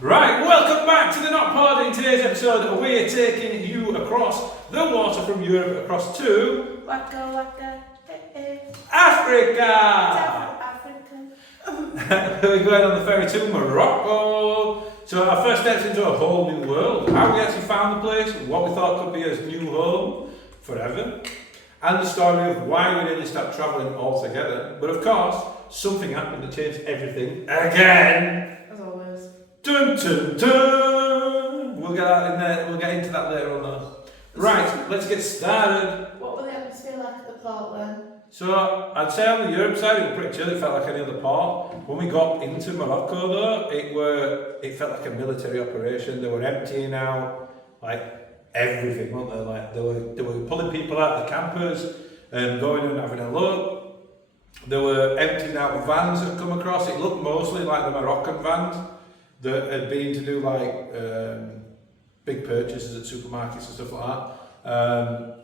Right, welcome back to the Not Pod. In today's episode, we're taking you across the water from Europe across to Waka waka, Africa. Africa. We're going on the ferry to Morocco. So our first steps into a whole new world. How we actually found the place, what we thought could be a new home forever, and the story of why we nearly stopped travelling altogether. But of course, something happened that changed everything again. As always. Dun dun dun! We'll get out in there. We'll get into that later on though. Right, let's get started. What will the atmosphere like at the port then? So I'd say on the Europe side it was pretty chill. It felt like any other port. When we got into Morocco though, it felt like a military operation. They were emptying out like everything, weren't they? Like they were pulling people out of the campers and going and having a look. They were emptying out vans that come across. It looked mostly like the Moroccan vans that had been to do like big purchases at supermarkets and stuff like that.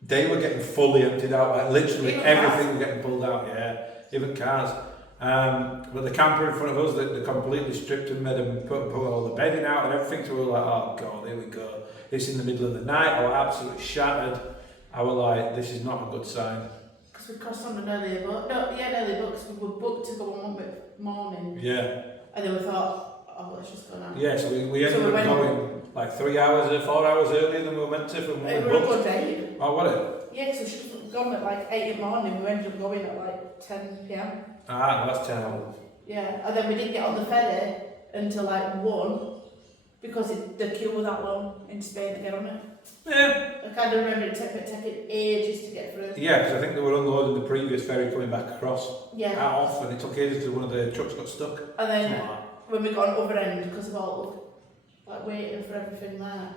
They were getting fully emptied out, like literally Even everything cars? was getting pulled out, yeah, even cars. But the camper in front of us, they completely stripped and made them put all the bedding out and everything, so we were like, oh god, here we go. It's in the middle of the night, I was absolutely shattered. I was like, this is not a good sign. Because we crossed on an earlier boat. No, yeah, an earlier boat because we were booked to go on one morning. Yeah. And then we thought, oh, let's just go now. Yeah, so we ended So we up going like 3 hours or 4 hours earlier than we were meant to from when It we was a booked. good day. Oh, what? Yeah, because we should have gone at like 8 in the morning. We ended up going at like 10 p.m. Ah, no, that's 10 hours. Yeah, and then we didn't get on the ferry until like 1 because the queue was that long in Spain to get on it. Yeah. I kind of remember it taking ages to get through. Yeah, because I think they were unloading the previous ferry coming back across. Yeah. Off, and it took ages because one of the trucks got stuck. And then Something like when we got on other end, because of all like waiting for everything there,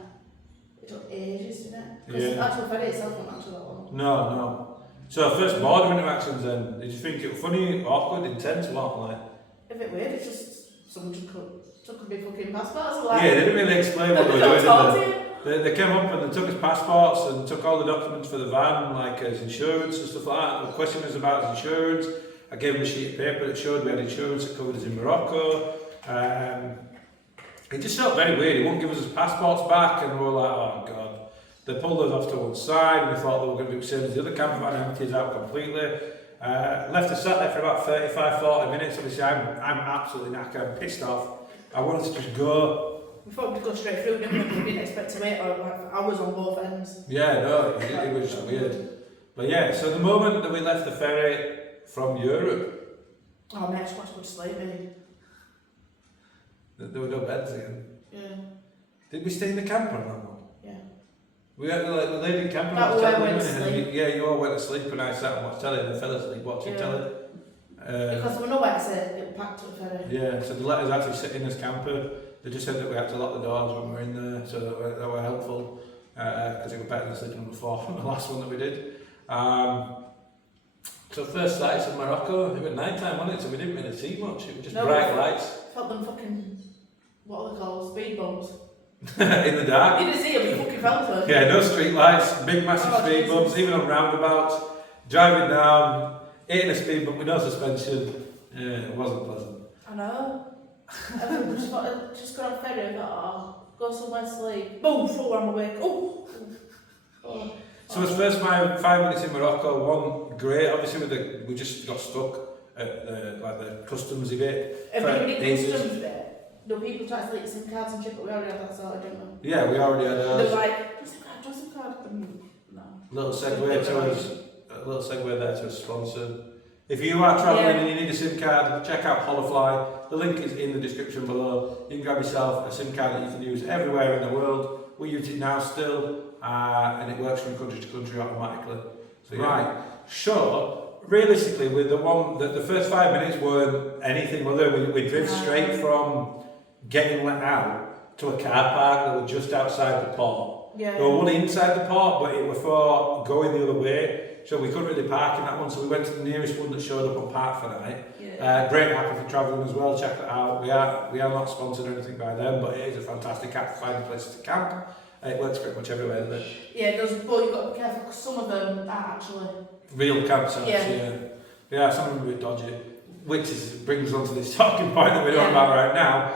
it took ages, didn't it? Because the actual ferry itself wasn't actually that long. No. So our first border interactions then, did you think it was funny, awkward, intense, what? Like? A bit weird, it's just someone just took a big fucking passports. Like, Yeah, they didn't really explain what they were don't talk to doing. you. They came up and they took his passports and took all the documents for the van, like his insurance and stuff like that. The question was about his insurance. I gave him a sheet of paper that showed we had insurance that covered us in Morocco. It just felt very weird. He wouldn't give us his passports back, and we were like, oh god. They pulled us off to one side, and we thought they were going to be the same as the other camper van, emptied out completely. Left us sat there for about 35-40 minutes. Obviously, I'm absolutely knackered, I'm pissed off. I wanted to just go. We thought we'd go straight through, didn't we? We didn't expect to wait for hours on both ends. Yeah, no, it was just weird. But yeah, so the moment that we left the ferry from Europe, Oh mate, I just want to go to sleep, maybe. there were no beds again. Yeah. Did we stay in the camper on that one? Yeah. We had like the lady in camper. That was way I telling went me, to and sleep. yeah, you all went to sleep, and I sat and watched telly, and I fell asleep watching Yeah. telly. Because there were nowhere to sit, it packed to the ferry. Yeah, so they let us actually sit in this camper. They just said that we had to lock the doors when we were in there, so that were helpful because it was better than sleeping on the floor from the last one that we did. So first sights of Morocco, it was night time, wasn't it? So we didn't really see much. It was just bright lights Felt them fucking, what are they called? Speed bumps. in the dark. You didn't see them, you fucking felt them. Yeah, no street lights, big massive Oh, speed Jesus. bumps, even on roundabouts. Driving down, hitting a speed bump with no suspension. Yeah, it wasn't pleasant. I know. And we just got on ferry and thought, oh, go somewhere to sleep. Boom, 4 I'm awake. Oh! So his first 5 minutes in Morocco, one great. Obviously, we just got stuck at the customs bit. Everybody for did ages. customs bit. No people tried to leak SIM cards and shit, but we already had that sorted, didn't we? Yeah, we already had They were ours. like, do SIM card. No. Little segue to us. A little segue there to a sponsor. If you are travelling and you need a SIM card, check out Holofly. The link is in the description below. You can grab yourself a SIM card that you can use everywhere in the world. We use it now still, and it works from country to country automatically. So, right. So, realistically, with the first 5 minutes weren't anything other. We drove straight from getting let out to a car park that was just outside the port. Yeah. There was one inside the port, but it was for going the other way. So we couldn't really park in that one, so we went to the nearest one that showed up on Park for night. Yeah. Great app if you're travelling as well, check that out. We are not sponsored or anything by them, but it is a fantastic app to find places to camp. It works pretty much everywhere, doesn't it? Yeah, it does, but you've got to be careful because some of them are actually. Real campsites, Yeah. yeah. Some of them are a bit dodgy. brings us on to this talking point that we're on about right now.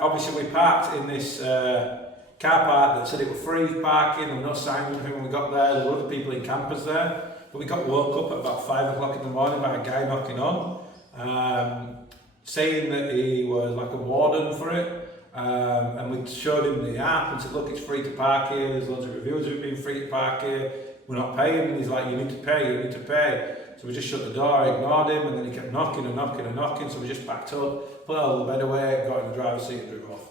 Obviously, we parked in this car park that said it was free parking. There were no signs or anything when we got there. There were other people in campers there. But we got woke up at about 5 o'clock in the morning by a guy knocking on, saying that he was like a warden for it. And we showed him the app and said, look, it's free to park here. There's loads of reviews of it being free to park here. We're not paying. And he's like, you need to pay, you need to pay. So we just shut the door, ignored him, and then he kept knocking and knocking and knocking. So we just backed up, put all the bed away, got in the driver's seat and drove off.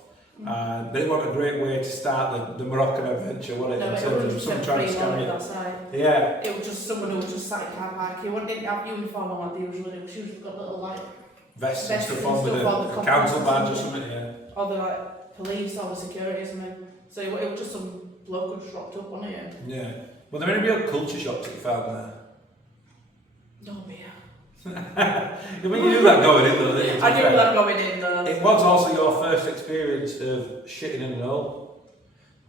But it wasn't a great way to start the Moroccan adventure, was it? No, in it terms of was someone trying to scam you. that side. Yeah. It was just someone who was just sat in car park. He didn't have uniform on like the usual. It was usually got little like Vests and vests stuff and on with stuff a council badge or something, yeah. or the like police or the security or something. So it was just some bloke who just rocked up, wasn't it? Yeah. Were there any real culture shocks that you found there? No beer. I mean, you knew that going in though, didn't you? I knew that going in though. It was also your first experience of shitting in an hole,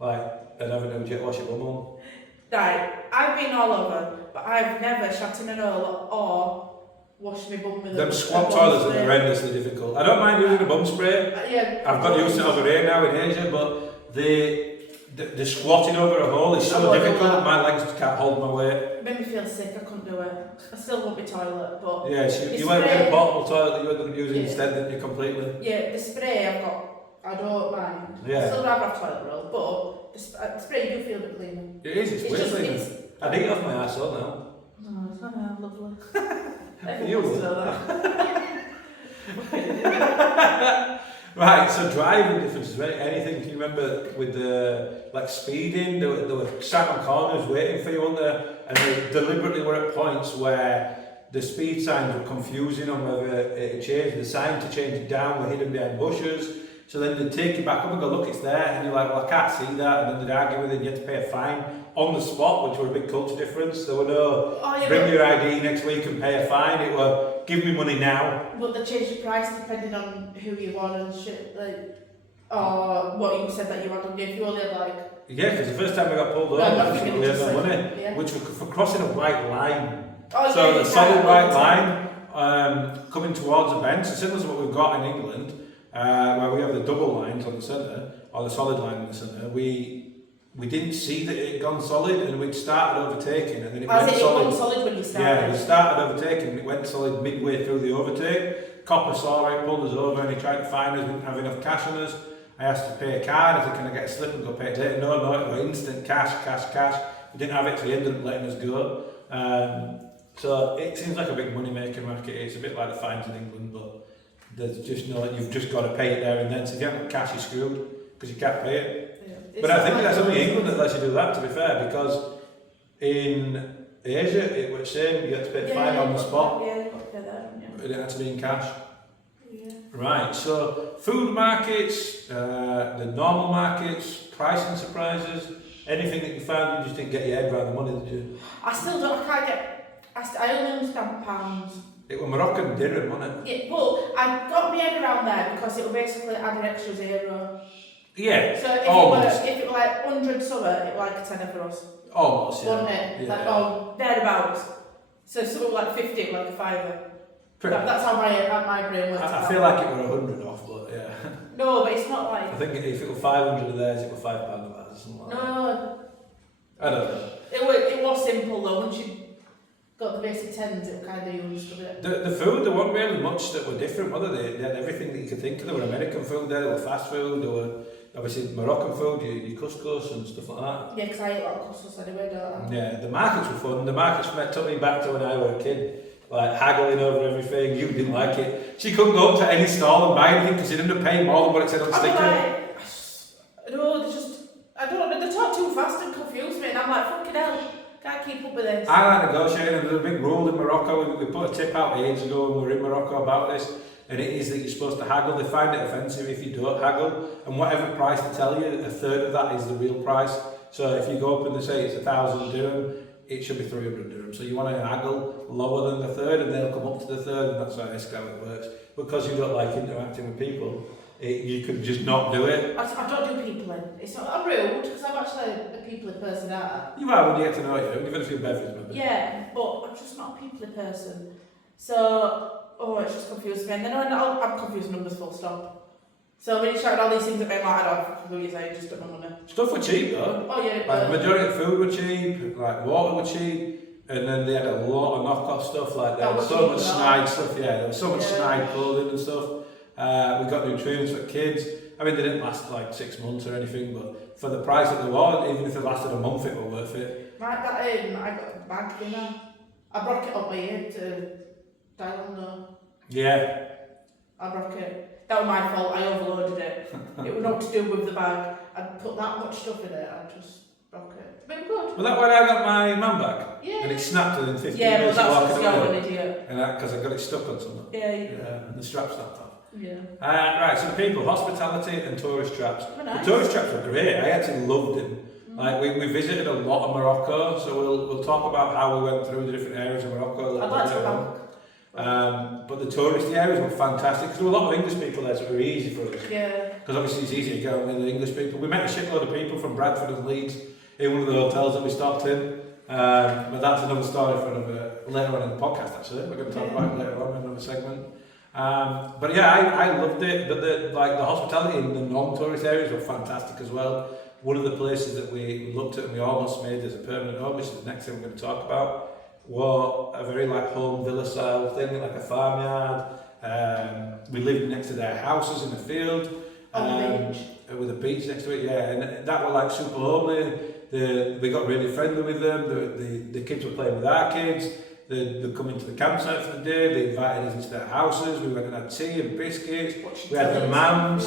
like, and having to wash your bum hole. Right, I've been all over, but I've never shat in an hole or washed my bum with Them squat toilets are horrendously difficult. I don't mind using a bum spray. Yeah. I've got used to it over here now in Asia, but the squatting over a hole is so difficult. My legs can't hold my weight. It made me feel sick. I couldn't do it. I still want my toilet, but yeah, so you went with a portable toilet that you ended up using instead, didn't you? Completely. Yeah, the spray I've got. I don't mind. Yeah. I still rather have toilet roll, but the spray you do feel a bit cleaner. It is. It's weird cleaner. I'd eat off my arsehole now. Oh, it's not lovely. You would would. know that. Right, so driving differences, right? Anything can you remember with the like speeding? They were sat on corners waiting for you, weren't there? And they deliberately were at points where the speed signs were confusing on whether it changed the sign to change it down, were hidden behind bushes. So then they'd take you back up and go, look, it's there, and you're like, well, I can't see that, and then they'd argue with it, and you had to pay a fine on the spot, which were a big culture difference. There were no bring your ID next week and pay a fine. It were give me money now. But they changed the price depending on who you were and shit, like, or what you said that you had on you. If you only had like. Yeah, because the first time we got pulled over, we had no money, which was for crossing a white line. Oh, so yeah, the solid white line coming towards a bench, similar to what we've got in England, where we have the double lines on the centre, or the solid line in the centre. We didn't see that it had gone solid, and we'd started overtaking, and then it went solid. It went solid when you started? Yeah, we started overtaking, and it went solid midway through the overtake. Copper saw it, pulled us over, and he tried to find us. We didn't have enough cash on us. I asked to pay a card. I said, can I get a slip and go pay it later? No, it was instant cash. We didn't have it, so he ended up letting us go. So it seems like a big money making racket. It's a bit like the fines in England, but there's just no, you've just got to pay it there and then. So if you haven't got cash, you're screwed because you can't pay it. Yeah. But I think that's only England that lets you do that, to be fair, because in Asia it was saying you had to pay the fine on the spot. Yeah, you got to pay that, yeah. It had to be in cash. Yeah. Right, so food markets, the normal markets, pricing surprises, anything that you found you just didn't get your head around the money, did you? I still don't, I can't get, I only understand pounds. It was Moroccan dirham, wasn't it? Yeah, but I got my head around there because it would basically add an extra zero. Yeah, so if it were like 100 something, it was like a tenner for us. Almost, yeah. Wasn't it? Yeah. Like, oh, thereabouts. So something like 50, it was like a fiver. That's how my brain works. I feel like it were 100 off, but yeah. No, but it's not like. I think if it were 500 of theirs, it were £5 of ours or something like that. No. I don't know. It was simple though. Once you got the basic tens, it kind of you understood it. The food, there wasn't really much that were different, were there? They had everything that you could think of. There were American food there were fast food, there were obviously Moroccan food, your couscous and stuff like that. Yeah, because I eat a lot of couscous anyway, don't I? Yeah, the markets were fun. The markets took me back to when I was a kid. Like haggling over everything, you didn't like it. She couldn't go up to any stall and buy anything because she ended up paying more than what it said on the sticker. I don't know, they talk too fast and confuse me, and I'm like, fucking hell, can't keep up with this. I like negotiating. There's a big rule in Morocco. We put a tip out ages ago when we were in Morocco about this, and it is that you're supposed to haggle. They find it offensive if you don't haggle, and whatever price they tell you, a third of that is the real price. So if you go up and they say it's 1,000 dirham, it should be 300 dirham. So you want to haggle lower than the third, and they'll come up to the third, and that's how it works. Because you don't like interacting with people, you could just not do it. I don't do peopling. It's not, I'm rude, because I'm actually a peoply person, aren't I? You are when you get to know you, even if you're beverage maybe. Yeah, but I'm just not a peoply person. So oh, it's just confused me. And then I'm confused numbers full stop. So when you shouted all these things at me, I'm like, I don't know what I just don't know money. Stuff were cheap though. Oh yeah. Like the majority of food were cheap, like water were cheap, and then they had a lot of knockoff stuff, like there was so much snide stuff, yeah, there was so much snide clothing and stuff. We got new trainers for kids. I mean, they didn't last like 6 months or anything, but for the price that they were, even if they lasted a month, it was worth it. Right, I got a bag, you know. I broke it up my ear to dial though. Yeah. I broke it. That was my fault, I overloaded it. It was not to do with the bag. I'd put that much stuff in it, I just broke it. But it was good. Was that when I got my man bag? Yeah. And it snapped within 15 yeah, minutes well, of that's walking what's away. going, idiot. And because I got it stuck on something. Yeah, and the strap snapped off. Yeah. Right, so the people, hospitality and tourist traps. Nice. The tourist traps were great. I actually loved them. Like we visited a lot of Morocco, so we'll talk about how we went through the different areas of Morocco. I'd like to go back. But the touristy areas were fantastic because there were a lot of English people there, so it was easy for us. Yeah. Because obviously it's easy to get on with the English people. We met a shitload of people from Bradford and Leeds in one of the hotels that we stopped in. But that's another story for later on in the podcast. Actually, we're going to talk about it later on in another segment. But yeah, I loved it. But the hospitality in the non-tourist areas were fantastic as well. One of the places that we looked at and we almost made as a permanent home, which is the next thing we're going to talk about, was a very like home villa style thing, like a farmyard. We lived next to their houses in the field. With a beach next to it, yeah, and that were like super homely. We got really friendly with them. The kids were playing with our kids. They'd come into the campsite for the day. They invited us into their houses. We went and had tea and biscuits. We had the mams.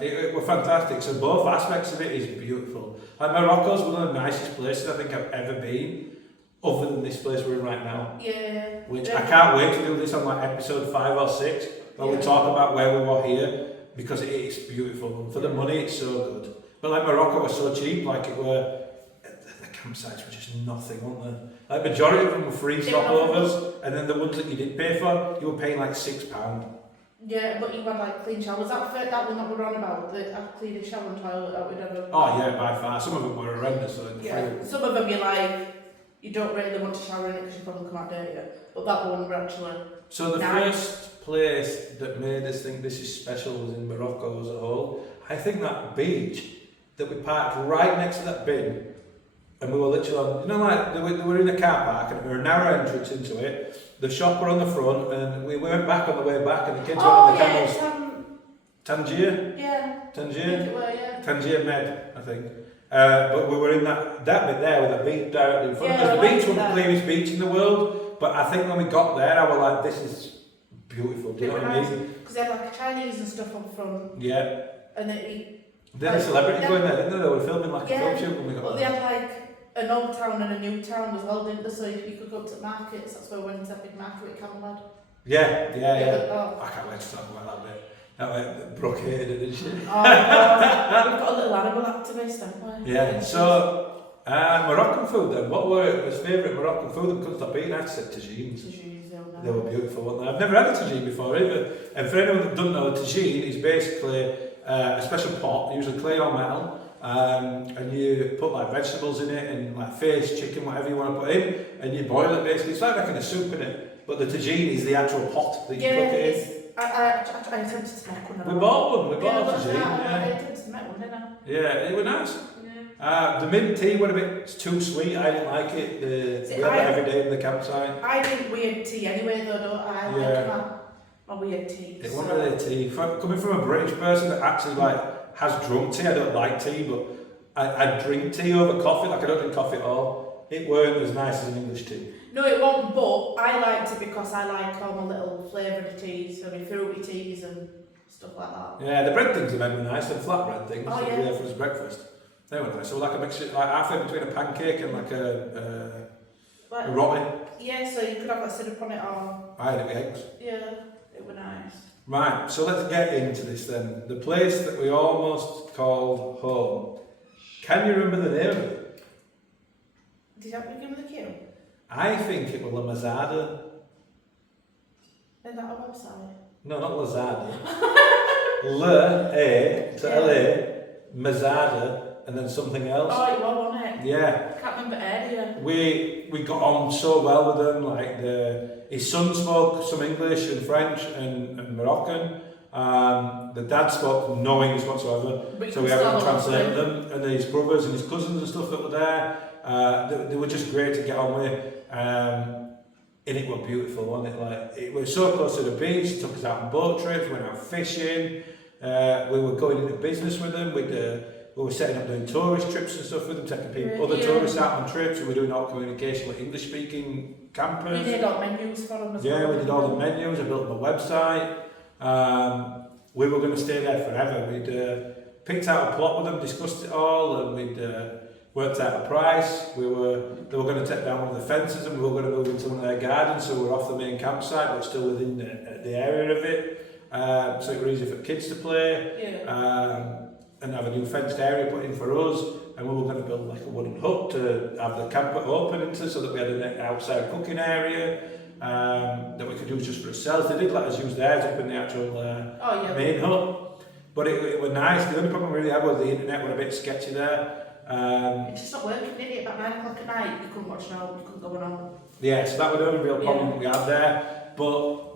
It were fantastic. So both aspects of it is beautiful. Like Morocco's one of the nicest places I think I've ever been, other than this place we're in right now. Yeah. Which I can't wait to do this on like episode 5 or 6, where we talk about where we were here, because it is beautiful. And for the money, it's so good. But like Morocco was so cheap, like it were, the campsites were just nothing, weren't they? Like majority of them were free stopovers, and then the ones that you did pay for, you were paying like £6. Yeah, but you had like clean showers. That one that we're on about, the cleanest shower and toilet that we'd ever. Oh yeah, by far. Some of them were horrendous. So some of them you're like, you don't really want to shower in it because you probably come out dirty. But that one were actually. So the first place that made us think this is special was in Morocco as a whole. I think that beach that we parked right next to that bin, and we were literally on, you know, like they were in a car park and there were a narrow entrance into it. The shop were on the front, and we went back on the way back, and the kids went on the camels. Tangier? Yeah. Tangier? Tangier Med, I think. But we were in that bit there with a beach directly in front of us. The beach wasn't the cleanest beach in the world, but I think when we got there, I was like, this is beautiful. Do you know what I mean? Because they had like Chinese and stuff on front. Yeah. And they had a celebrity going there, didn't they? They were filming like a film shoot when we got there. They had like an old town and a new town as well, didn't they? So you could go up to markets. That's where we went to that big market with Camelot. Yeah. Oh. I can't wait to talk about that bit. That went brocaded and shit. We've got a little animal activist, haven't we? Yeah. So Moroccan food then. What were his favourite Moroccan food? I couldn't stop eating. I had to say tagines. They were beautiful, weren't they? I've never had a tagine before either. And for anyone that doesn't know, a tagine is basically a special pot, usually clay or metal. And you put like vegetables in it and like fish, chicken, whatever you want to put in, and you boil it basically. It's like making a soup in it, but the tagine is the actual pot that you cook it in. I attempted to make one. We bought one, a tagine. I attempted to make one, didn't I? Yeah, it was nice. The mint tea were a bit too sweet, I didn't like it. We had it every day in the campsite. I drink weird tea anyway though, don't I? Like my weird tea. It wasn't really tea. Coming from a British person that actually like has drunk tea, I don't like tea, but I drink tea over coffee, like I don't drink coffee at all. It weren't as nice as an English tea. No, it won't, but I liked it because I like all my little flavoured teas, I mean fruity teas and stuff like that. Yeah, the bread things are made were nice, and flatbread things that we had for his breakfast. They were nice. So like a mixture, like halfway between a pancake and like a roti. Yeah, so you could have like syrup on it or... I had it with eggs. Yeah, it was nice. Right, so let's get into this then. The place that we almost called home. Can you remember the name of it? Did you have to give me the cue? I think it was La Mazada. Is that a website? No, not Lazada. L-A, so L-A, Mazada, and then something else. Oh, it was, wasn't it? Yeah. I can't remember area. We got on so well with him. Like his son spoke some English and French and Moroccan. The dad spoke no English whatsoever, so we had to translate them. And his brothers and his cousins and stuff that were there, they were just great to get on with. And it was beautiful, wasn't it? Like, it was so close to the beach. He took us out on boat trips, went out fishing. We were going into business with them. We were setting up doing tourist trips and stuff with them, taking people, other tourists out on trips. We were doing all communication with English-speaking campers. We did all menus for them as well. Yeah, we did all the menus. I built them a website. We were going to stay there forever. We'd picked out a plot with them, discussed it all, and we'd worked out a price. They were going to take down one of the fences, and we were going to move into one of their gardens, so we were off the main campsite, but still within the area of it. So it was easy for kids to play. Yeah. And have a new fenced area put in for us, and we were going to build like a wooden hut to have the camper open into, so that we had an outside cooking area that we could use just for ourselves. They did let us use theirs up in the actual main hut, but it was nice. The only problem we really had was the internet was a bit sketchy there. It just stopped working, did it? About 9 o'clock at night, you couldn't watch now, you couldn't go on. Yeah, so that was the only real problem we had there, but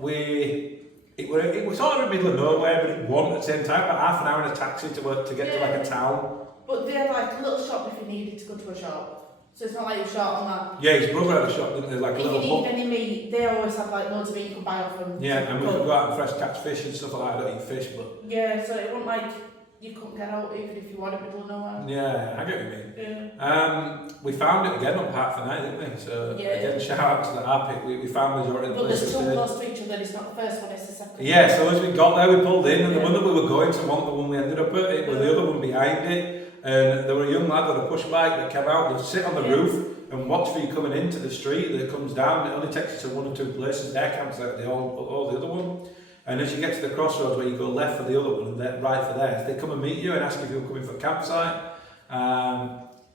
it was sort of in the middle of nowhere, but it wasn't at the same time. About half an hour in a taxi to get to like a town. But they had like a little shop if you needed to go to a shop. So it's not like you're short on that. Yeah, his brother had a shop, didn't they? Like a little if you need any meat, they always have like loads of meat you can buy off them. Yeah, and we could go out and fresh catch fish and stuff like that. I don't eat fish, but... Yeah, so it wasn't like you couldn't get out even if you wanted, middle of nowhere. Yeah, I get what you mean. Yeah. We found it again on Park for Night, didn't we? So again, shout out to the app. We found majority of the places. But there's two close to each other. It's not the first one, it's the second. Yeah, so as we got there, we pulled in, and the one that we were going to wasn't the one we ended up at. It was the other one behind it. And there were a young lad with a push bike that came out. They'd sit on the roof and watch for you coming into the street that comes down. It only takes you to one or two places. Their campsite, all the other one. And as you get to the crossroads where you go left for the other one and then right for theirs, they come and meet you and ask if you're coming for a campsite.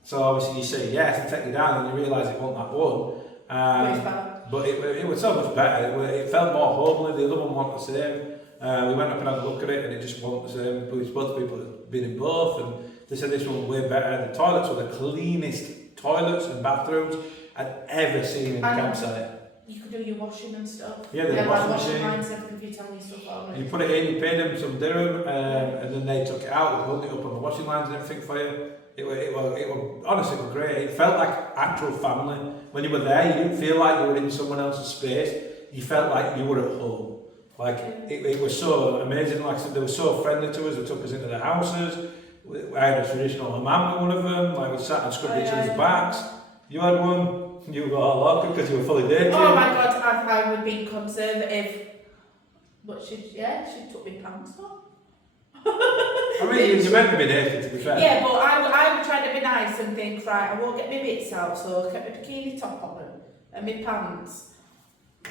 So obviously you say yes and take you down, and you realise it wasn't that one. But it was so much better. It felt more homely. The other one wasn't the same. We went up and had a look at it, and it just wasn't the same. We spoke to people that had been in both, and they said this one was way better. The toilets were the cleanest toilets and bathrooms I'd ever seen in a campsite. You could do your washing and stuff. Yeah, the washing machine. Lines, everything for you telling you stuff on it. You put it in, you paid them some dirham, and then they took it out and hung it up on the washing lines and everything for you. It was honestly, it was great. It felt like actual family. When you were there, you didn't feel like you were in someone else's space. You felt like you were at home. Like, it was so amazing. Like I said, they were so friendly to us. They took us into their houses. I had a traditional hammam with one of them. Like, we sat and scrubbed each other's backs. You had one. You were all awkward because you were fully naked. Oh my god, I would be conservative. But she took me pants off. I mean, you're meant to be naked, to be fair. Yeah, but I would try to be nice and think, right, I won't get my bits out, so I kept my bikini top on and my pants.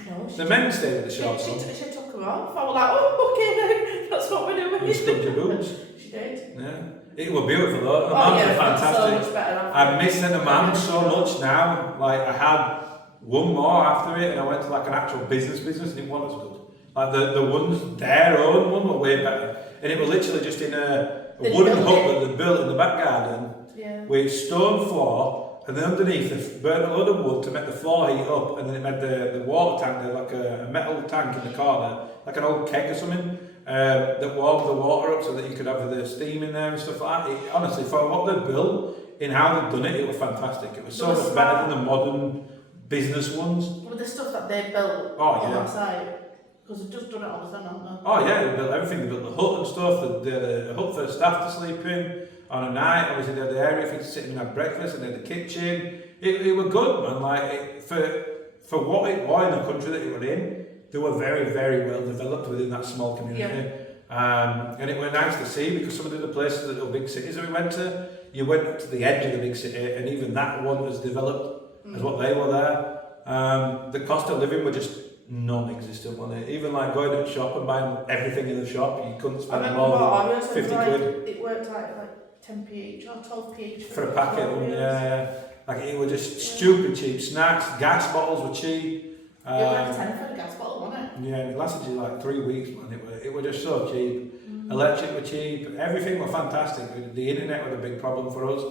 No, the men stayed with the shorts on. She took them off. I was like, oh, okay then, that's what we're doing. You scrubbed your boobs. She did. Yeah. It was beautiful though. The mams are fantastic. So much better. I miss the man so much now. Like, I had one more after it, and I went to like an actual business, and it wasn't as good. Like the ones, their own one were way better. And it was literally just in a wooden hut that they built in the back garden with stone floor, and then underneath they burnt a load of wood to make the floor heat up, and then it made the water tank there, like a metal tank in the corner, like an old keg or something, that warmed the water up so that you could have the steam in there and stuff like that. Honestly, for what they built, in how they've done it, it was fantastic. It was so much better than the modern business ones. Well, the stuff that they built on that side. Because they've just done it all the time, haven't they? Oh yeah, they built everything. They built the hut and stuff. They had a hut for the staff to sleep in on a night. Obviously, they had the area for you to sit in and have breakfast, and they had the kitchen. It was good, man. Like, for what it was in the country that it was in, they were very, very well developed within that small community. And it was nice to see, because some of the other places, the little big cities that we went to, you went to the edge of the big city, and even that one was developed as what they were there. The cost of living were just non-existent, wasn't it? Even like going to the shop and buying everything in the shop, you couldn't spend more than 50 quid. It worked out like 10p each or 12p each. For a packet, yeah. Like, it was just stupid cheap. Snacks, gas bottles were cheap. It was like a tenner for a gas bottle, wasn't it? Yeah, and it lasted you like 3 weeks, man. It was just so cheap. Electric were cheap. Everything was fantastic. The internet was a big problem for us.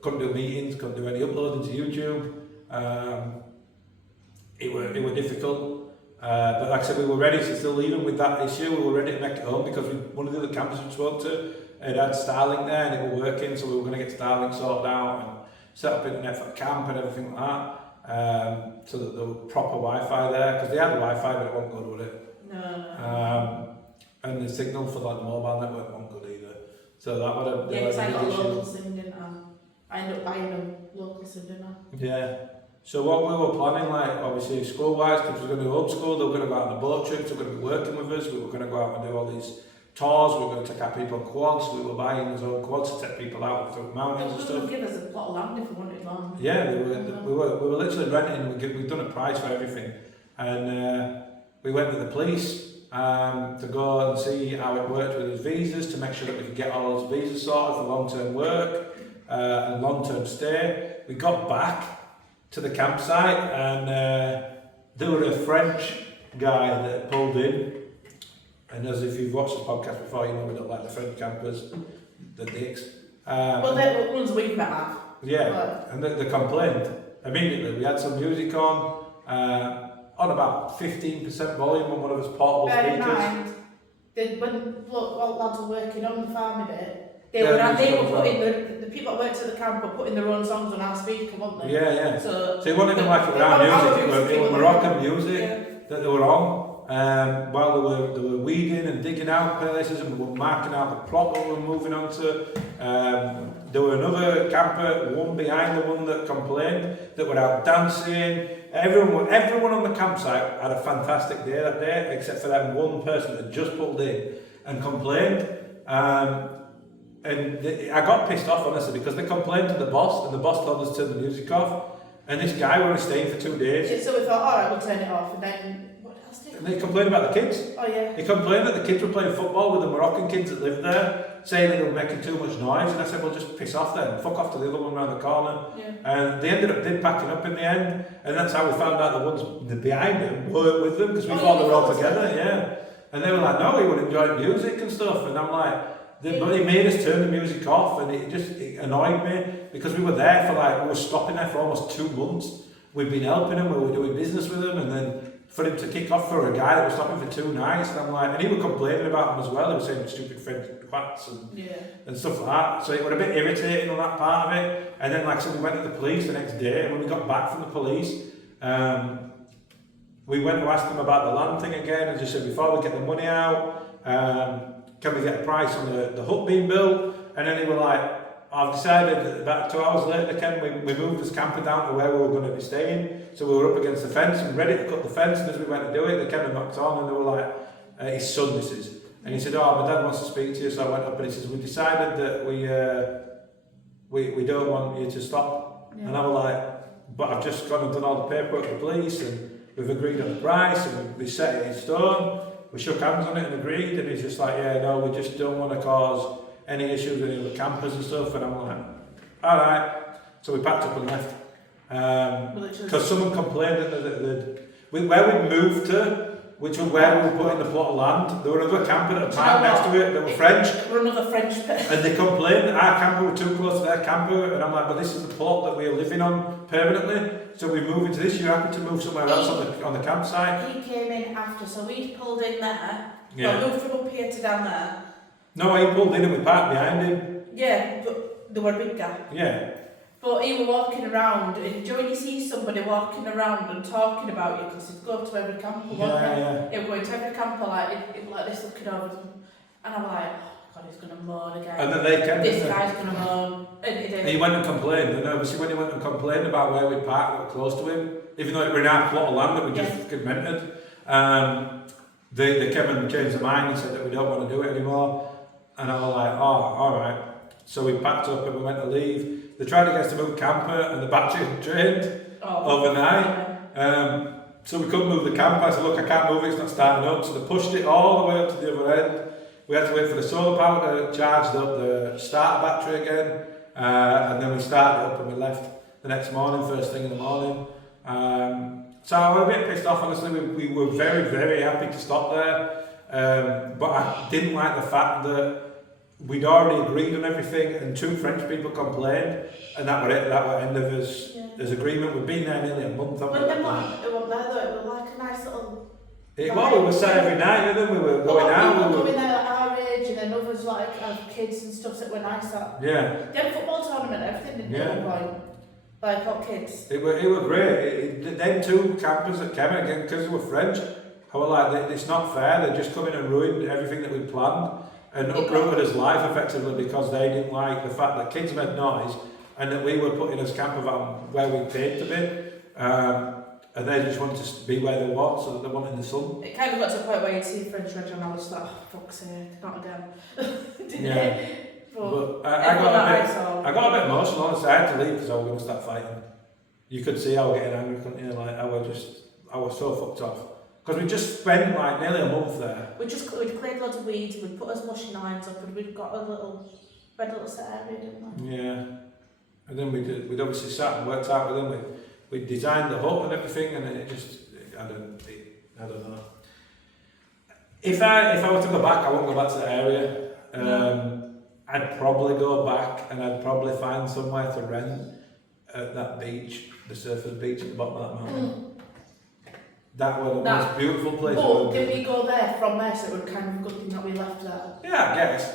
Couldn't do meetings, couldn't do any uploading to YouTube. It were difficult. But like I said, we were ready to still even with that issue. We were ready to make it home because one of the other campers we spoke to had Starlink there and it was working, so we were going to get Starlink sorted out and set up internet for the camp and everything like that. So that there was proper Wi-Fi there, because they had Wi-Fi but it wasn't good with it. No. And the signal for like the mobile network wasn't good either. So that would have Yeah, because I got a issue. local SIM, didn't I? I ended up buying a local SIM, didn't I? Yeah. So what we were planning, like obviously school-wise, kids were going to do homeschool, they were going to go out on the boat trips, they were going to be working with us, we were going to go out and do all these tours, we were going to take our people on quads, we were buying our own quads to take people out through mountains and They stuff. would give us a plot of land if we wanted land. Yeah, we were literally renting, we'd done a price for everything. And we went to the police to go and see how it worked with his visas, to make sure that we could get all those visas sorted for long-term work and long-term stay. We got back to the campsite and there were a French guy that pulled in, and as if you've watched this podcast before, you know we don't like the French campers, the dicks. Well, they're the ones we've met have. Yeah, and they complained immediately. We had some music on about 15% volume on one of his portable Bear in speakers. mind, while lads were working on the farm a bit, they Yeah, were putting the people that worked at the camp were putting their own songs on our speaker, weren't they? Yeah, yeah. So it wasn't even like it was our music, it was Moroccan music that they were on. While they were weeding and digging out places and we were marking out the plot that we were moving on to. There were another camper, one behind the one that complained, that were out dancing. Everyone on the campsite had a fantastic day that day, except for that one person that just pulled in and complained. I got pissed off, honestly, because they complained to the boss, and the boss told us to turn the music off. And this guy was only staying for 2 days. So we thought, alright, we'll turn it off, and then what else did And they complained about the kids. Oh yeah. He complained that the kids were playing football with the Moroccan kids that lived there, saying that they were making too much noise. And I said, well, just piss off then, fuck off to the other one around the corner. Yeah. And they ended up packing up in the end, and that's how we found out the ones behind them weren't with them, because we thought they were all together, yeah. And they were like, no, he would enjoy music and stuff, and I'm like, but he made us turn the music off, and it annoyed me, because we were there for we were stopping there for almost 2 months. We'd been helping him, we were doing business with him, and then for him to kick off for a guy that was stopping for 2 nights, and I'm like, and he was complaining about him as well, he was saying stupid French twats and stuff like that, so it was a bit irritating on that part of it. And then like I said, we went to the police the next day, and when we got back from the police, we went to ask them about the land thing again, and just said, before we get the money out, can we get a price on the hut being built? And then they were like, I've decided that about 2 hours later, Ken, we moved this camper down to where we were going to be staying. So we were up against the fence and ready to cut the fence, and as we went to do it, they came and knocked on, and they were like, his son this is. And he said, oh, my dad wants to speak to you. So I went up and he says, we decided that we don't want you to stop. Yeah. And I was like, but I've just gone and done all the paperwork with the police, and we've agreed on the price, and we set it in stone. We shook hands on it and agreed, and he's just like, yeah, no, we just don't want to cause any issues with any other campers and stuff. And I'm like, alright. So we packed up and left. Because someone complained that where we moved to, which was where we were putting the plot of land, there were another camper at a time next to it that were French. We're another French person. And they complained that our camper was too close to their camper, and I'm like, but this is the plot that we're living on permanently, so we move into this, you're happy to move somewhere else on the campsite? He came in after, so we'd pulled in there, yeah. moved from up here to down there. No, he pulled in and we parked behind him. Yeah, but there were a big gap. Yeah. But he was walking around, and do you see somebody walking around and talking about you, because he'd go to every camper, yeah. He would go into every camper like this looking over them, and I'm like, oh God, he's going to moan again. And then they came. This guy's going to moan. And he went and complained, and obviously when he went and complained about where we parked that were close to him, even though it were in our plot of land that we just fucking rented, they came and changed their mind and said that we don't want to do it anymore. And I was like, oh, alright. So we packed up and we went to leave. They tried to get us to move camper, and the battery had drained overnight. So we couldn't move the camper. I said, look, I can't move it, it's not starting up. So they pushed it all the way up to the other end. We had to wait for the solar power to charge up the starter battery again. And then we started up and we left the next morning, first thing in the morning. So I was a bit pissed off, honestly. We were very, very happy to stop there. But I didn't like the fact that we'd already agreed on everything, and 2 French people complained, and that were it. That were end of his agreement. We'd been there nearly a month. Well, then what? It wasn't there though. It was like a nice little. Well, we were sat every night with them. We were going out. We were going there at our age, and then others like have kids and stuff that were nice at. Yeah. They had a football tournament, everything didn't they, at one point? Like hot kids. It were great. Them 2 campers that came again because they were French. I was like, it's not fair. They just come in and ruined everything that we planned and uprooted his life effectively because they didn't like the fact that kids made noise and that we were put in his camper van where we paid to be. And they just wanted to be where they were, so that they weren't in the sun. It kind of got to a point where you'd see French Red and I was like, oh, fuck's sake, not again. Didn't it? But I got a bit emotional, honestly. I had to leave because I was going to start fighting. You could see I was getting angry, couldn't you? Like, I was so fucked off. Because we just spent like nearly a month there. We'd cleared loads of weeds, we'd put us washing lines up, and we'd got a little set area, didn't we? Yeah. And then we'd obviously sat and worked out with them. We designed the hut and everything, and it just, I don't know. If I were to go back, I won't go back to the area. I'd probably go back and I'd probably find somewhere to rent at that beach, the surfers beach at the bottom of that mountain. That was the most beautiful place. But did we go there from there, so it would kind of a good thing that we left there? Yeah, I guess.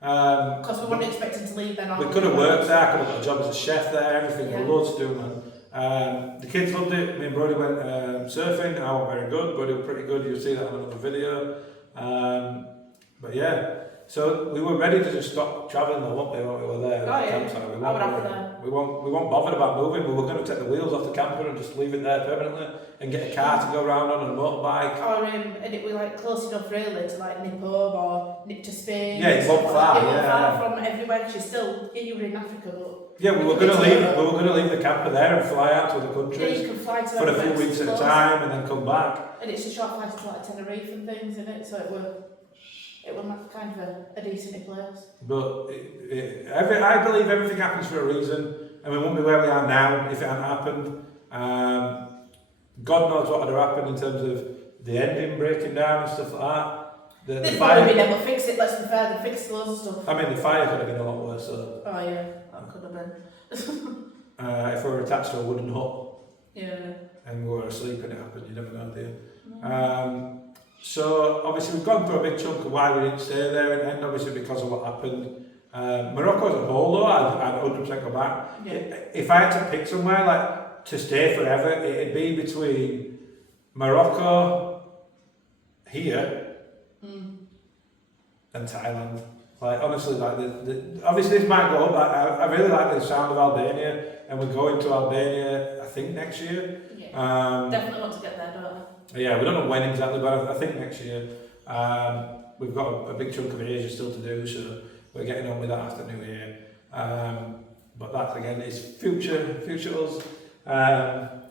Because we weren't expecting to leave then. We could have worked there, I could have got a job as a chef there, everything, loads to do, man. The kids loved it. Me and Brody went surfing. I wasn't very good, but it was pretty good. You'll see that in another video. But yeah, so we were ready to just stop travelling, though, weren't we, when we were there at the campsite? We weren't bothered about moving. We were going to take the wheels off the camper and just leave it there permanently and get a car to go around on and a motorbike. And it was like close enough really to like nip home or nip to Spain. Yeah, it wasn't far. It wasn't far from everywhere. You were in Africa, but. Yeah, we were going to leave the camper there and fly out to other countries. Yeah, you can fly to for a few weeks at a time and then come back. And it's a short flight to like Tenerife and things, isn't it? So it was kind of a decent place. But I believe everything happens for a reason, and we wouldn't be where we are now if it hadn't happened. God knows what would have happened in terms of the engine breaking down and stuff like that. The fire been able to fix it, let's be fair, they fixed loads of stuff. I mean, the fire could have been a lot worse. So. Oh yeah, that could have been. If we were attached to a wooden hut. Yeah. And we were asleep and it happened, you never know, do you? So obviously we've gone through a big chunk of why we didn't stay there, and obviously because of what happened. Morocco as a whole though, I'd 100% go back. Yeah. If I had to pick somewhere like to stay forever, it'd be between Morocco, here, and Thailand. Like honestly, like obviously this might go up. I really like the sound of Albania, and we're going to Albania I think next year. Yeah. Definitely want to get there, don't I? Yeah, we don't know when exactly, but I think next year. We've got a big chunk of Asia still to do, so we're getting on with that after New Year. But that again is future us.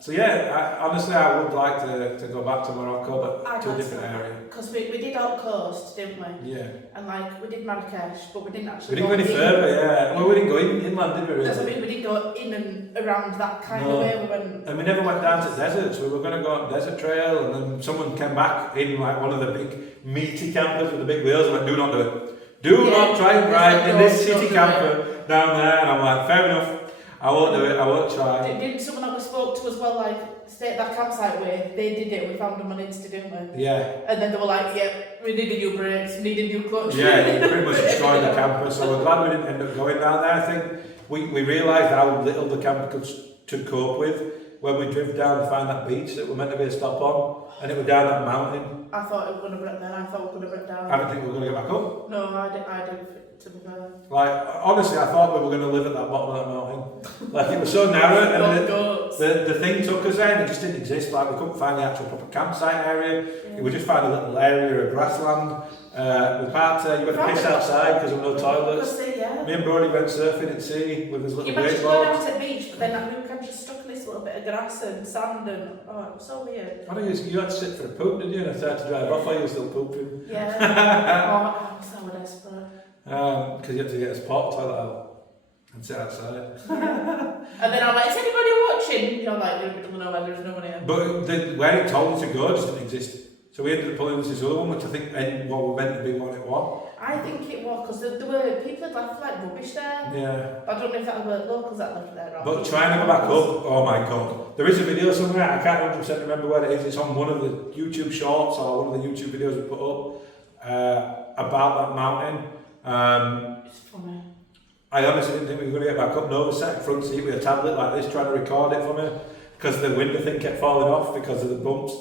So yeah, honestly I would like to go back to Morocco, but to a different area. Because we did out coast, didn't we? Yeah. And like we did Marrakesh, but we didn't actually. We didn't go any further, yeah. Well, we didn't go inland, did we? Really? That's what I mean. We didn't go in and around that kind of way. We went. And we never went down to deserts. We were going to go on desert trail, and then someone came back in like one of the big meaty campers with the big wheels and went, "Do not do it. Do not try and ride in this city camper down there." And I'm like, "Fair enough. I won't do it. I won't try." Didn't someone that we spoke to as well, like, stay at that campsite where they did it, we found them on Insta, didn't we? Yeah. And then they were like, yeah, we need a new brakes, we need a new clutch. Yeah, it pretty much destroyed the camper, so we're glad we didn't end up going down there. I think we realised how little the camper could cope with when we drove down to find that beach that we're meant to be a stop on, and it was down that mountain. I thought it was going to break then, I thought we were going to break down. I don't think we were going to get back up. No, I did, to be fair. Like, honestly, I thought we were going to live at that bottom of that mountain. Like, it was so narrow, and the thing took us there, and it just didn't exist. Like, we couldn't find the actual proper campsite area. Yeah. We just found a little area of grassland. We parked there, you went to piss outside because there were no toilets. Me and Brody went surfing at sea with his little wakeboard. You managed to go down to the beach, but then that new country stuck in this little bit of grass and sand, and it was so weird. I think you had to sit for a poop, didn't you? And I started to drive off while you were still pooping. Yeah. I was so desperate. Because you had to get a spot toilet out and sit outside. And then I'm like, is anybody watching? You're like, you don't know where there's no one here. But where it told you to go just didn't exist. So we ended up pulling this other one, which I think was meant to be what it was. I think it was because there were people had left like rubbish there. Yeah. I don't know if that were locals that left there or. But trying to go back up, oh my god. There is a video somewhere, I can't 100% remember where it is, it's on one of the YouTube shorts or one of the YouTube videos we put up about that mountain. It's funny. I honestly didn't think we were going to get back up. Nova sat in front seat with a tablet like this trying to record it for me because the window thing kept falling off because of the bumps.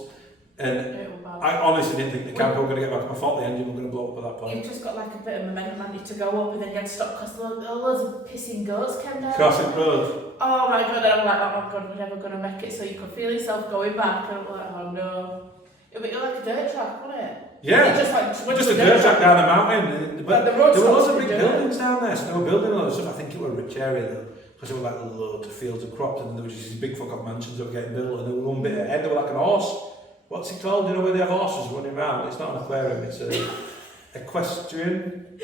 And I honestly didn't think the camper were going to get back up. I thought the engine was going to blow up at that point. You've just got like a bit of momentum on you to go up and then you had to stop because loads of pissing goats came down. Crossing road. Oh my god, and I'm like, oh my god, we're never going to make it. So you could feel yourself going back and I'm like, oh no. It would be like a dirt track, wouldn't it? Yeah, just a dirt track down the mountain. But there were lots of big buildings down there, so they were building a lot of stuff. I think it was a rich area though, because there were like loads of fields and crops, and there was these big fuck-up mansions that were getting built, and there was one bit ahead, there were like an horse. What's it called? You know where they have horses running around? It's not an aquarium, it's a equestrian.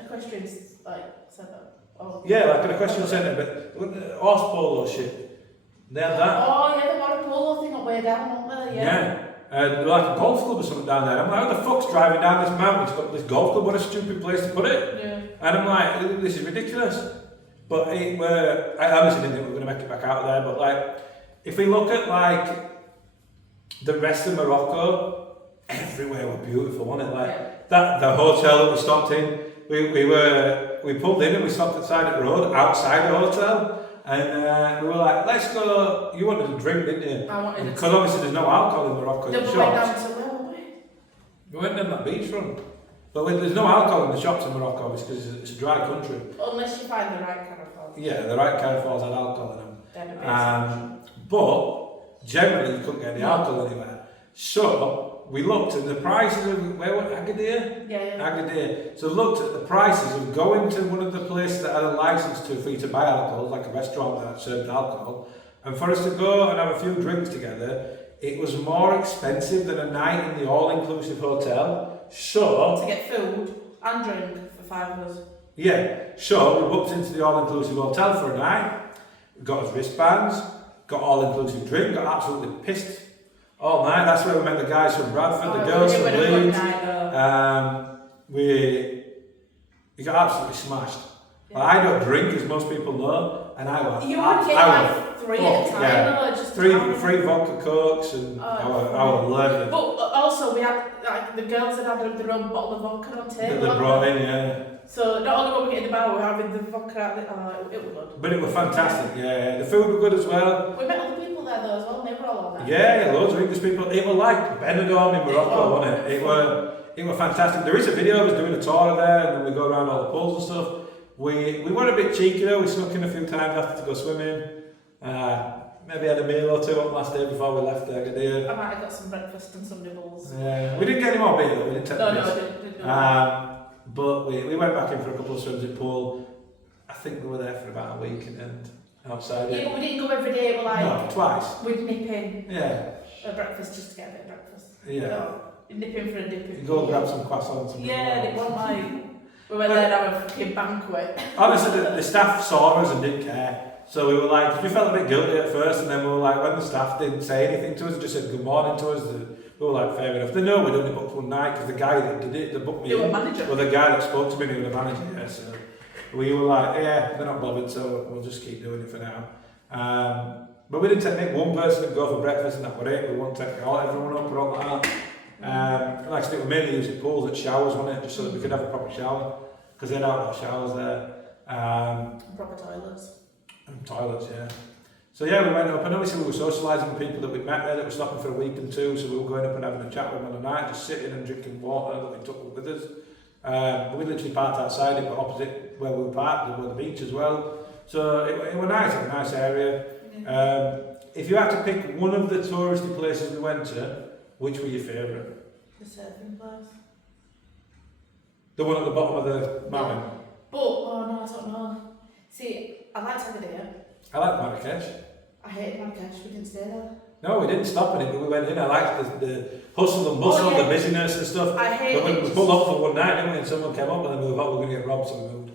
Equestrian's like centre. Oh. Yeah, like an equestrian centre, but horse polo shit. They had that. Oh yeah, they got a polo thing up way down, weren't they? Yeah. Like a golf club or something down there. I'm like, how the fuck's driving down this mountain? It's got this golf club, what a stupid place to put it. Yeah. And I'm like, this is ridiculous. But I honestly didn't think we were going to make it back out of there. But like, if we look at like the rest of Morocco, everywhere was beautiful, wasn't it? Like the hotel that we stopped in, we pulled in and we stopped at the side of the road, outside the hotel. And we were like, let's go. You wanted a drink, didn't you? I wanted a because obviously there's no alcohol in Morocco in the shops. We went down to where were we? We went down that beachfront. But there's no alcohol in the shops in Morocco, obviously, because it's a dry country. Unless you find the right kind of fall. Yeah, the right kind of falls had alcohol in them. But generally you couldn't get any alcohol anywhere. So we looked at the prices of, where were Agadir? Yeah. Agadir. So looked at the prices of going to one of the places that had a license for you to buy alcohol, like a restaurant that served alcohol, and for us to go and have a few drinks together, it was more expensive than a night in the all-inclusive hotel. So to get food and drink for 5 of us. Yeah, so we booked into the all-inclusive hotel for a night, we got us wristbands, got all-inclusive drink, got absolutely pissed all night. That's where we met the guys from Bradford, the girls from Leeds. We got absolutely smashed. Yeah. Well, I don't drink, as most people know, and I was. You would get like 3 at a time, yeah. just three vodka cokes and our learning. But also we had like the girls had their own bottle of vodka on table. That they brought in, yeah. So not only were we getting the bar, we were having the vodka out of it was good. But it was fantastic, yeah. The food was good as well. We met other people there though as well, and they were all on that. Yeah, loads of English people. It was like Benidorm in Morocco, wasn't it? It was fantastic. There is a video of us doing a tour there, and then we go around all the pools and stuff. We were a bit cheeky though, we snuck in a few times after to go swimming. Maybe had a meal or two on last day before we left Agadir. I might have got some breakfast and some nibbles. Yeah, we didn't get any more beer though, we didn't take No, I didn't. But we went back in for a couple of swims at pool. I think we were there for about a week and then outside. Yeah, but we didn't go every day, we no, twice. We'd nip in. Yeah. Breakfast just to get a bit of breakfast. Yeah. So, nip in for a dip. You go grab some croissants. Yeah, it wasn't like we went there to have a fucking banquet. Honestly, the staff saw us and didn't care. So we were like, we felt a bit guilty at first, and then we were like, when the staff didn't say anything to us, just said good morning to us, we were like, fair enough. They know we'd only booked one night, because the guy that did it, the booked me in, well, the guy that spoke to me, he was the manager, yeah, so we were like, yeah, they're not bothered, so we'll just keep doing it for now. But we didn't take one person and go for breakfast, and that was it. We won't take everyone up or all like that. Like I said, we mainly used pools at showers, wasn't it, just so that we could have a proper shower, because they had outdoor showers there. Proper toilets. And toilets, yeah. So yeah, we went up, and obviously we were socialising with people that we'd met there that were stopping for a week and two, so we were going up and having a chat with them on the night, just sitting and drinking water that we took with us. We literally parked outside it, but opposite where we were parked, there was the beach as well. So it was nice, a nice area. Yeah. If you had to pick one of the touristy places we went to, which were your favourite? The surfing place. The one at the bottom of the mountain? But, oh no, I don't know. See, I liked Agadir. I liked Marrakesh. I hated Marrakesh, we didn't stay there. No, we didn't stop in it, but we went in. I liked the hustle and bustle, the busyness and stuff. I hated it. We pulled up for one night, didn't we? And someone came up and then we thought we were going to get robbed, so we moved.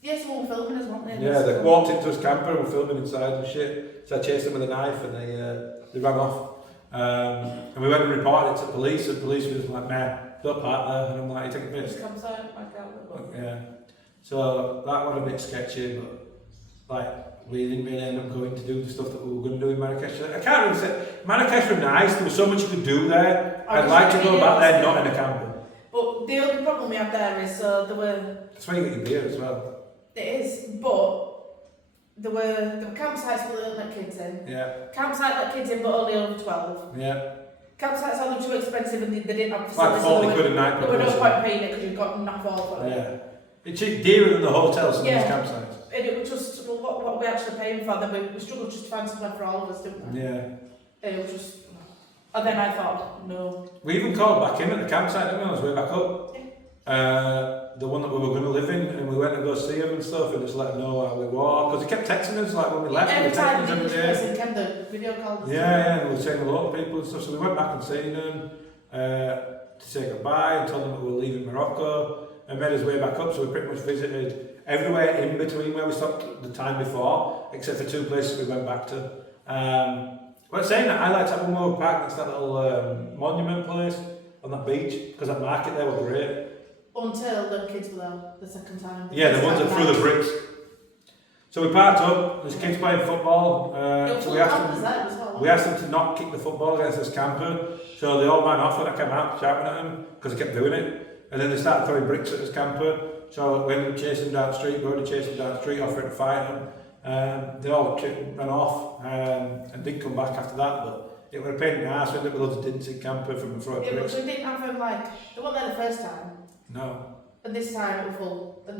Yeah, someone were filming us, weren't they? Yeah, they walked into his camper and were filming inside and shit. So I chased them with a knife and they ran off. And we went and reported it to police, and police was like, nah, don't park there. And I'm like, you take a piss? Just comes out, like that. Yeah. So that was a bit sketchy, but like, we didn't really end up going to do the stuff that we were going to do in Marrakesh. I can't really say, Marrakesh was nice, there was so much you could do there. I'd like to go back there, not in a camper. But the only problem we have there is, there were... That's where you get your beer as well. It is, but there were campsites we didn't let kids in. Yeah. Campsite let kids in, but only over 12. Yeah. Campsites are too expensive and they didn't have Like facilities. 40 quid a night per There were no person. point paying it because you've got enough all for it. Yeah. It's dearer than the hotels and Yeah. these campsites. And it was just, well, what we actually paying for, then we struggled just to find somewhere for all of us, didn't we? Yeah. It was just... And then I thought, no. We even called back in at the campsite, didn't we, on our way back up? The one that we were going to live in, and we went to go see them and stuff, and just let them know how we were. Because they kept texting us, like when we left, Every they time texted us the every English day. person came, the video calls. Yeah, and we were saying hello to people and stuff, so we went back and seen them to say goodbye and told them that we were leaving Morocco, and made us way back up, so we pretty much visited everywhere in between where we stopped the time before, except for 2 places we went back to. But saying that, I liked that one more park, that's that little monument place on that beach, because that market there was great. Until the kids were there the second time. Yeah, the ones that threw the bricks. So we parked up, there's kids playing football, so we asked them to not kick the football against this camper, so they all ran off when I came out shouting at them, because they kept doing it, and then they started throwing bricks at this camper, so we ended up chasing them down the street, offering to fight them, they all ran off, and didn't come back after that, but it was a pain in the arse. We ended up with loads of didn't see camper from the front Yeah, but bricks. we didn't have them like, they weren't there the first time, No. and this time it was full, and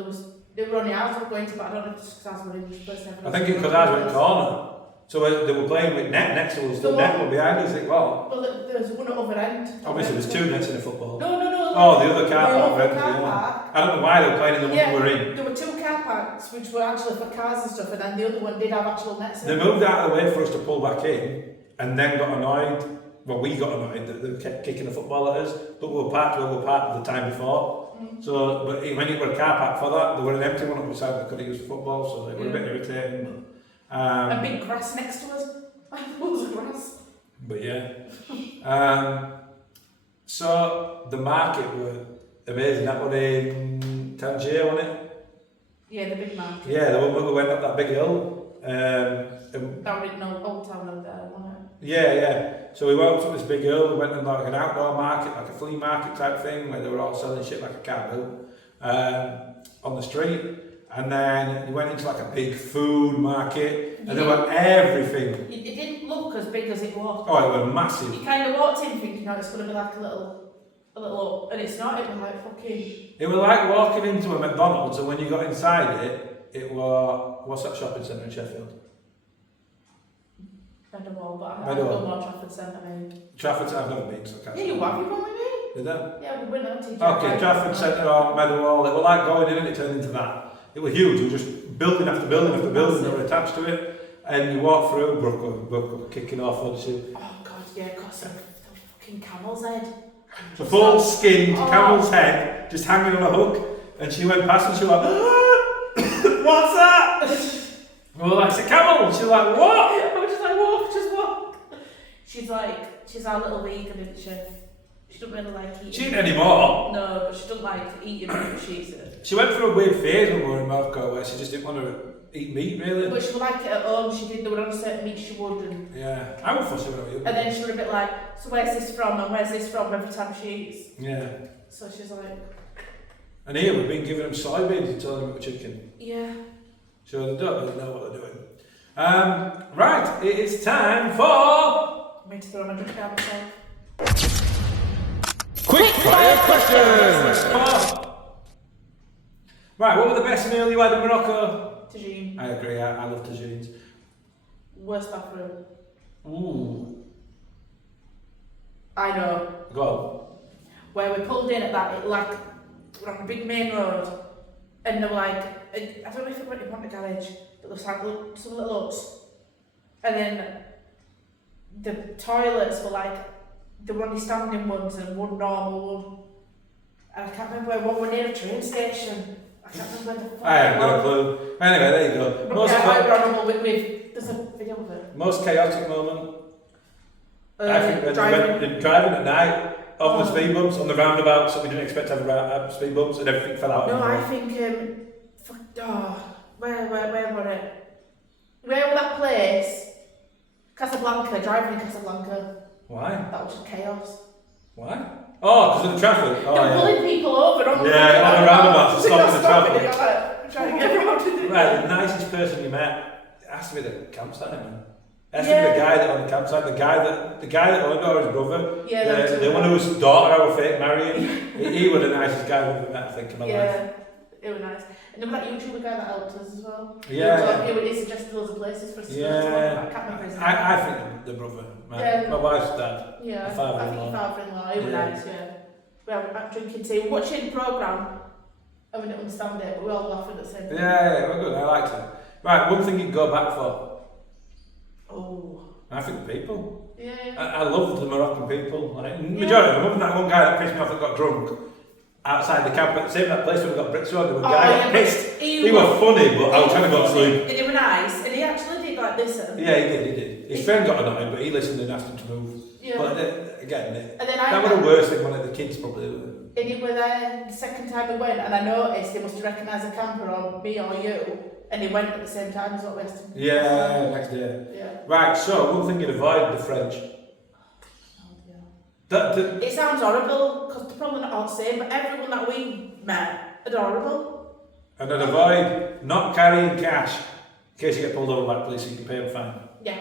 they were only ours we were going to, but I don't know if it's because ours were English person. I think it's because ours went corner. So they were playing with net next to us, the net was behind us, it was. Well, there was one at other end. Obviously there's 2 nets in a football. No. Oh, the other car park. The Yeah. car park. I don't know why they were playing in the one Yeah, we were in. there were 2 car parks which were actually for cars and stuff, and then the other one did have actual nets in They it. moved out of the way for us to pull back in, and then got annoyed. Well, we got annoyed that they kept kicking the football at us, but we were parked where we were parked the time before. So, but when you were a car park for that, there were an empty one up beside that could have used for football, so it was a bit irritating. A big grass next to us. Loads of grass. But yeah. So the market were amazing. That one in Tangier, wasn't it? Yeah, the big market. Yeah, the one where we went up that big hill. That was in Old Town out there, wasn't it? Yeah. So we went up to this big hill, we went on like an outdoor market, like a flea market type thing, where they were all selling shit like a car built on the street. And then you went into like a big food market, and there were everything. It didn't look as big as it was. Oh, it was massive. You kind of walked in thinking, oh, it's going to be like a little, and it's not, it was like fucking... It was like walking into a McDonald's, and when you got inside it, it was, what's that shopping centre in Sheffield? Meadowhall, but I Meadowhall. don't know Trafford Centre, maybe. Trafford Centre, I've never been, so I can't Yeah, you have, you gone with me? Did I? Yeah, we went out to Okay, Trafford Centre or Meadowhall, it was like going in and it turned into that. It was huge, it was just building after building after building that were attached to it, and you walk through, Brooke kicking off, oh god, yeah, got some fucking camel's head. a full skinned camel's head just hanging on a hook, and she went past and she was like, what's that? We were like, it's a camel. She was like, what? I was just like, walk. She's our little vegan, isn't she? She doesn't really like eating. She ain't anymore. No, but she doesn't like eating meat, but she eats it. She went through a weird phase when we were in Morocco where she just didn't want to eat meat really. But she would like it at home, there were on certain meat she wouldn't. Yeah, I would fuss her with you. And then she was a bit like, so where's this from and where's this from every time she eats. Yeah. So she's like... And here we've been giving them soybeans and telling them it was chicken. Yeah. So they don't really know what they're doing. Right, it is time for... Me to throw my drink down myself. Quick fire questions! Right, what were the best meal you had in Morocco? Tagine. I agree, I love tagines. Worst bathroom. Ooh. I know. Go on. Where we pulled in at that, we're on a big main road, and they were like, I don't know if it went in the garage, but there was like some little huts, and then the toilets were like, there were only standing ones and one normal one, and I can't remember where one were near a train station. I can't remember where the fuck I haven't got a clue. Anyway, there you go. There's a video of it. Most chaotic moment? I think when they're driving at night, on the speed bumps, on the roundabouts, so we didn't expect to have speed bumps, and everything fell out. No, I think, where were it? Where was that place? Casablanca, driving in Casablanca. Why? That was just chaos. Why? Oh, because of the traffic. Oh, They're pulling people over on the roundabouts, stopping the traffic. You're like, trying to get around it. Right, the nicest person you met, it has to be the campsite, man. It has to be the guy that owned the campsite, the guy that owned it, or his brother. Yeah, the one whose daughter I was fake marrying. he was the nicest guy I've ever met, I think, in my life. Yeah, it was nice. And remember that YouTuber guy that helped us as well? Yeah. He suggested loads of places for us to go to. Yeah. I can't remember his name. I think the brother, my wife's dad. Yeah, my father-in-law. I think your father-in-law. He was nice, yeah. We were drinking tea, watching the programme, and we didn't understand it, but we all laughing at the same time. Yeah, we're good, I liked it. Right, one thing you'd go back for. Oh. I think the people. Yeah. I love the Moroccan people. Like, majority of them, that one guy that pissed me off that got drunk outside the camp, same that place where we got bricks on, there was a guy that pissed. He was funny, but I was trying to go to sleep. And he was nice, and he actually did like listen. Yeah, he did. His friend got annoyed, but he listened and asked him to move. Yeah. But again, and then that was the worst thing one of the kids probably were. And he was there the second time we went, and I noticed he must have recognised a camper or me or you, and he went at the same time as what we asked him. Yeah, next day. Yeah. Right, so one thing you'd avoid, the French. It sounds horrible, because they're probably not all the same, but everyone that we met are horrible. And I'd avoid not carrying cash in case you get pulled over by the police so you can pay them a fine. Yeah.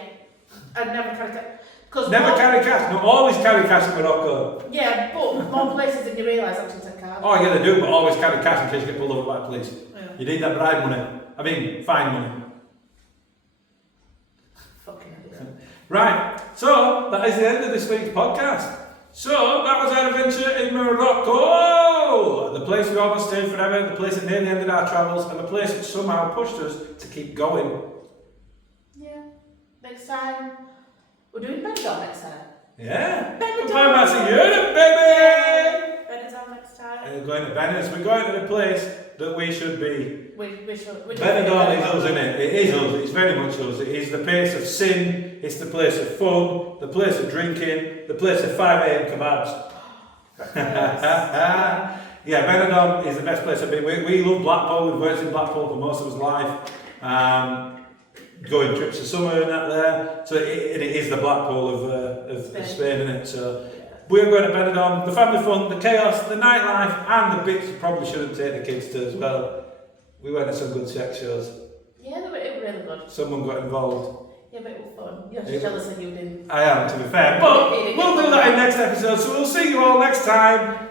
I'd never carry cash. Never carry cash, no, always carry cash in Morocco. Yeah, but more places than you realise actually take cards. Oh yeah, they do, but always carry cash in case you get pulled over by the police. Yeah. You need that bribe money. I mean, fine money. Fucking idiot. Right, so that is the end of this week's podcast. So that was our adventure in Morocco, the place we almost stayed forever, the place that nearly ended our travels, and the place that somehow pushed us to keep going. Yeah. Next time, we're doing Benidorm next time. Yeah. Benidorm. We're going back to Europe, baby. Benidorm next time. And we're going to Venice. We're going to the place that we should be. We should. Benidorm is us, isn't it? It is us. It's very much us. It is the place of sin. It's the place of fun. The place of drinking. The place of 5 a.m. kebabs. Yeah, Benidorm is the best place I've been. We love Blackpool. We've worked in Blackpool for most of our life. Going trips to summer and that there. So it is the Blackpool of Spain, isn't it? So we're going to Benidorm. The family fun, the chaos, the nightlife, and the bits you probably shouldn't take the kids to as well. We went to some good sex shows. Yeah, it was really good. Someone got involved. Yeah, but it was fun. You're just jealous that you didn't. I am, to be fair. But we'll do that in next episode. So we'll see you all next time.